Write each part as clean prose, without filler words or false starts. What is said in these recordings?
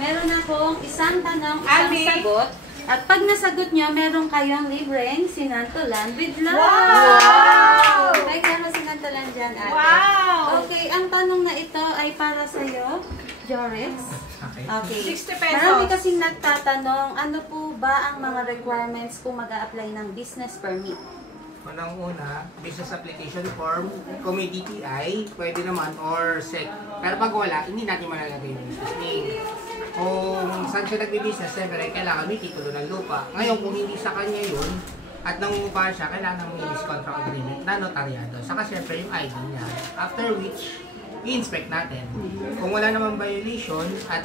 Meron akong isang tanong, isang sagot. At pag nasagot nyo, meron kayong libreng sinantulan with love. Wow! Okay, meron sinantulan dyan, ate. Wow! Okay, ang tanong na ito ay para sa'yo, Jorex. Okay. 60 pesos. Marami kasing nagtatanong, ano po ba ang mga requirements kung mag-a-apply ng business permit? Unang-una, business application form, kung may DTI, pwede naman, or SEC. Pero pag wala, hindi natin malalagay yung business name. Kung saan siya nagbi-business, siyempre, kailangan may titulo ng lupa. Ngayon, kung hindi sa kanya yun, at nangungupahan siya, kailangan may lease contract agreement na notaryado. Saka siyempre yung ID niya. After which, i-inspect natin. Kung wala namang violation at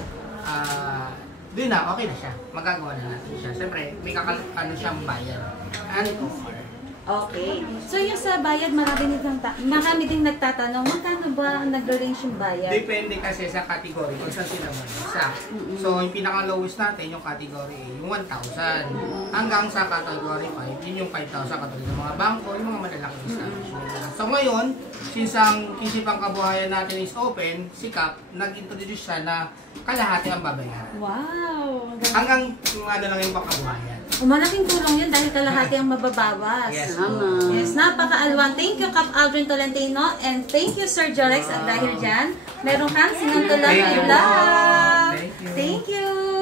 doon na, okay na siya. Magagawa na natin siya. Siyempre, may siyang bayad. Okay. So yung sa bayad, marami ding nagtatanong, magkano ba nag-range yung bayad? Depende kasi sa category kung saan sila mag-isa. So yung pinaka-lowest natin, yung category A, yung 1,000. Hanggang sa category 5, yun yung 5,000 katulad ng mga bangko, yung mga malalaking establishment. So ngayon, since ang isipang kabuhayan natin is open, si CAP, nag-introduce siya na kalahati ang babayaran. Wow! Hanggang lang yung pangkabuhayan. Malaking tulong yun dahil kalahati ang mababawas. Yes. Yes, napaka-alwan. Thank you, Cap Aldrin Tolentino, and thank you, Sir Jorex. At dahil dyan, meron kang sinantulan with love. Thank you. Thank you.